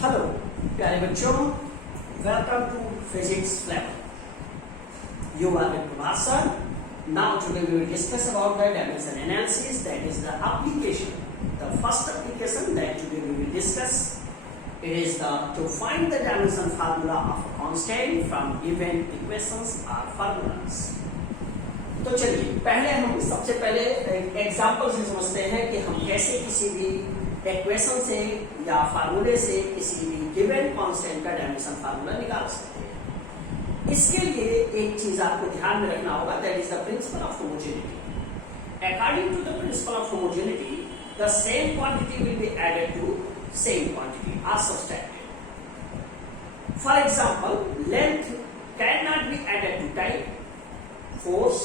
Hello प्यारे बच्चों, welcome to physics flavour. You are with Prabhat sir. Now today we will discuss about the dimension analysis, that is the application. The first application that today we will discuss, it is to find the dimension formula of a constant from given equations or formulas. तो चलिए पहले हम सबसे पहले example से समझते हैं कि हम कैसे किसी भी इक्वेशन से या फार्मूले से किसी भी गिवन कांस्टेंट का डायमेंशन फार्मूला निकाल सकते हैं. इसके लिए एक चीज आपको ध्यान में रखना होगा, that is the principle of homogeneity. According to the principle of homogeneity, the same quantity will be added to same quantity or subtracted. For example, length can not be added to time, force,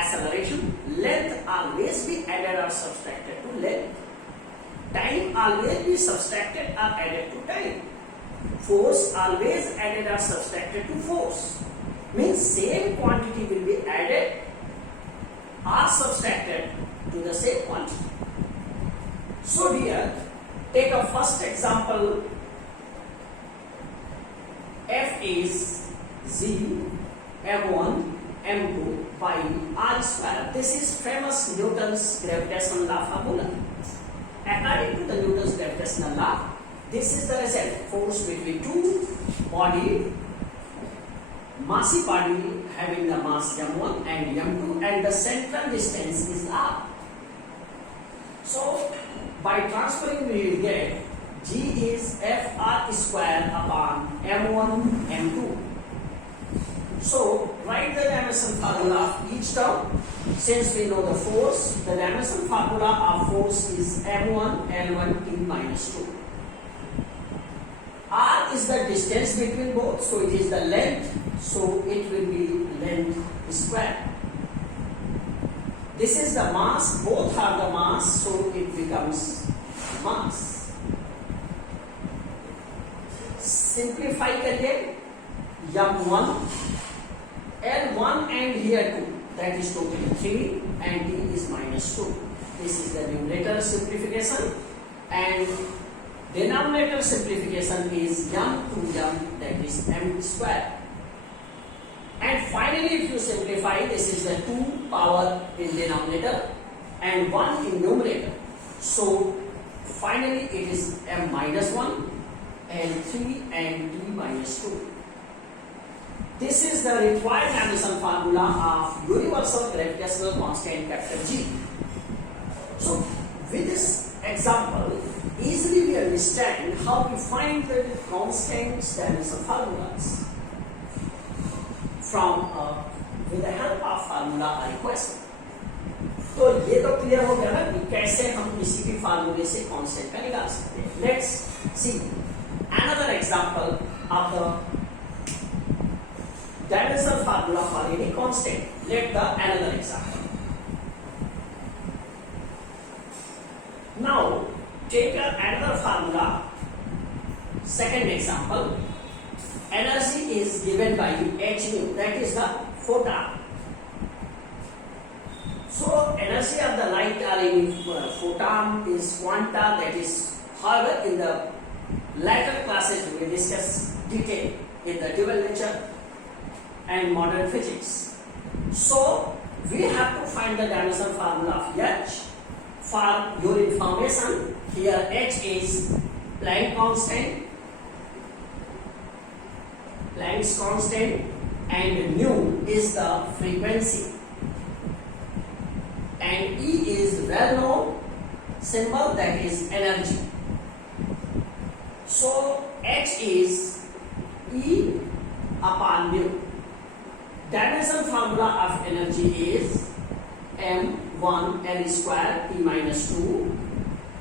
acceleration. Length always be added or subtracted to length. Time always be subtracted or added to time. Force always added or subtracted to force. Means same quantity will be added or subtracted to the same quantity. So here, take a first example. F is Z M1 M2 by R square. This is famous Newton's gravitational law formula. According to the Newton's gravitational law, this is the result: force between two body, massive body having the mass m1 and m2, and the central distance is r. So by transferring we will get G is Fr square upon m1 m2. So write the dimension formula of each term. Since we know the force, the dimension formula of force is m1 L1 T minus 2. R is the distance between both, so it is the length, so it will be length square. This is the mass, both are the mass, so it becomes mass. Simplify करिए, m1 L1 and here 2, that is totally 3 and T is minus 2. This is the numerator simplification, and denominator simplification is m to m, that is m square. And finally if you simplify, this is the 2 power in denominator and 1 in numerator. So finally it is m minus 1 and 3 and T minus 2. This is the required dimension formula of universal gravitational constant capital G. So with this example, easily we understand how we find the constant dimension formulas from with the help of formula or equation. तो ये तो clear हो गया ना कि कैसे हम किसी भी फार्मूले से कांस्टेंट का निकाल सकते हैं. Let's see another example of the dimension formula for any constant. Let the another example. Now take another formula. Second example. Energy is given by h nu, that is the photon. So energy of the light or in photon is quanta, that is, however in the later classes we will discuss detail in the dual nature and modern physics. So we have to find the dimension formula of H. For your information, here H is Planck constant, Planck's constant, and nu is the frequency, and E is well-known symbol, that is energy. So H is E upon nu. Dimension formula of energy is m1 L square T minus 2,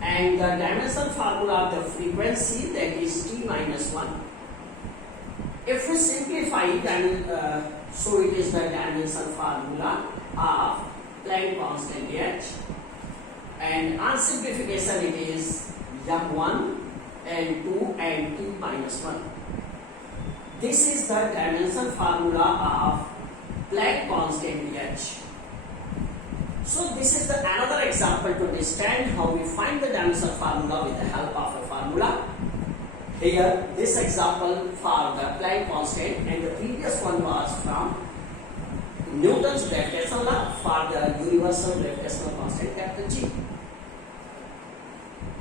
and the dimension formula of the frequency, that is T minus 1. If we simplify, then so it is the dimension formula of Planck constant H, and on simplification it is m1 L2 and T minus 1. This is the dimension formula of Planck constant H. So this is the another example to understand how we find the dimension formula with the help of a formula. Here, this example for the Planck constant, and the previous one was from Newton's gravitational law for the universal gravitational constant capital G.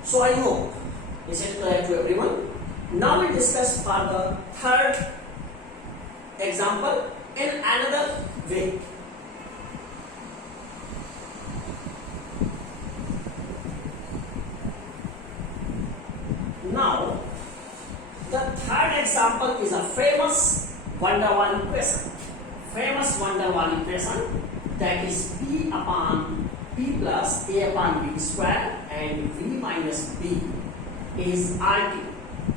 So I hope is it clear to everyone. Now we discuss for the third example in another way. Now, the third example is a famous van der Waals equation. Famous van der Waals equation, that is P upon P plus A upon B square and V minus B is RT.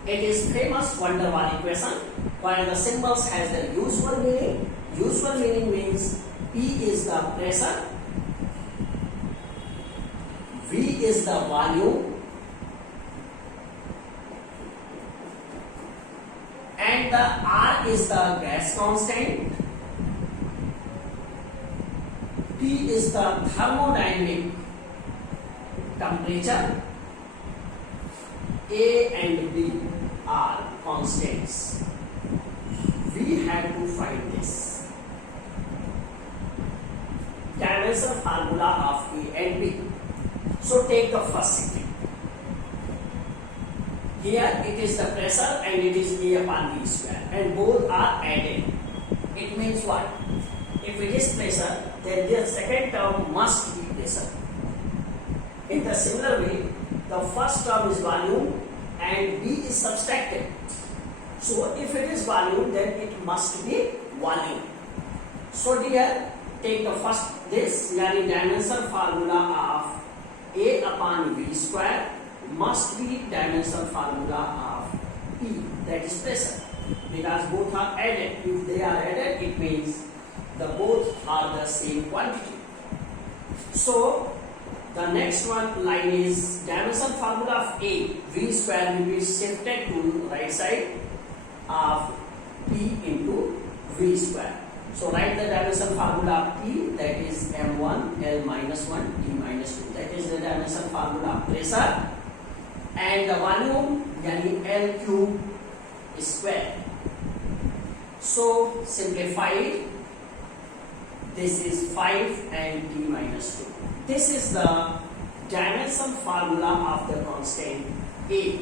It is famous van der Waals equation where the symbols has the usual meaning. Usual meaning means P is the pressure, V is the volume, and the R is the gas constant, T is the thermodynamic temperature, A and B are constants. We have to find this dimension formula of A and B. So take the first sequence. Here it is the pressure and it is A upon B square, and both are added. It means what? If it is pressure, then the second term must be pressure. In the similar way, the first term is volume and B is subtracted. So if it is volume, then it must be volume. So dear, take the first this, yani dimension formula of A upon V square must be dimension formula of E, that is pressure, because both are added. If they are added, it means the both are the same quantity. So the next one line is dimension formula of A, V square will be shifted to right side of P into V square. So write the dimension formula of P, that is M1 L minus 1 T minus 2. That is the dimension formula of pressure. And the volume, yani L cube square. So simplified, this is 5 and T minus 2. This is the dimension formula of the constant A.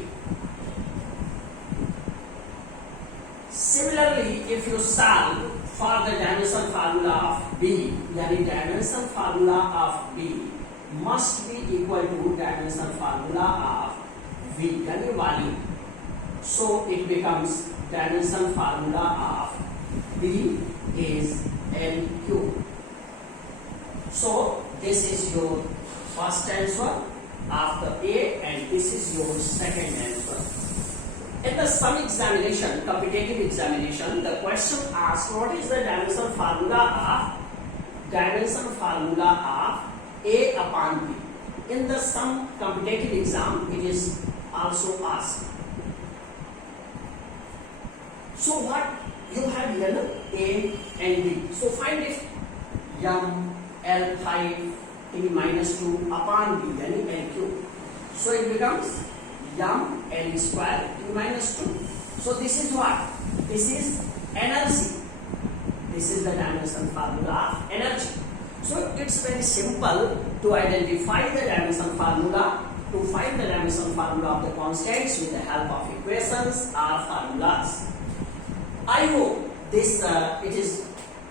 Similarly, if you solve for the dimension formula of B, yani dimension formula of B must be equal to dimension formula of V, yani volume. So it becomes dimension formula of B is L cube. So this is your first answer after A, and this is your second answer. In the some examination, competitive examination, the question asks what is the dimension formula of A upon B. In the some competitive exam, it is also asked. So what you have here, A and B. So find it M L 5 T minus 2 upon B, yani L cube. So it becomes M L square T minus 2. So this is what? This is energy. This is the dimension formula of energy. So it's very simple to identify the dimension formula, to find the dimension formula of the constants with the help of equations or formulas. I hope this it is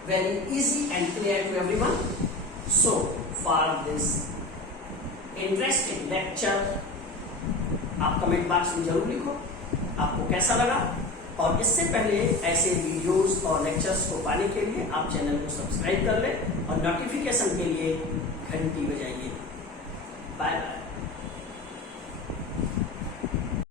very easy and clear to everyone. So for this interesting lecture, आप comment box में जरूर लिखो आपको कैसा लगा, और इससे पहले ऐसे वीडियोस और लेक्चर्स को पाने के लिए आप चैनल को सब्सक्राइब कर लें और नोटिफिकेशन के लिए घंटी बजाइए। Bye bye.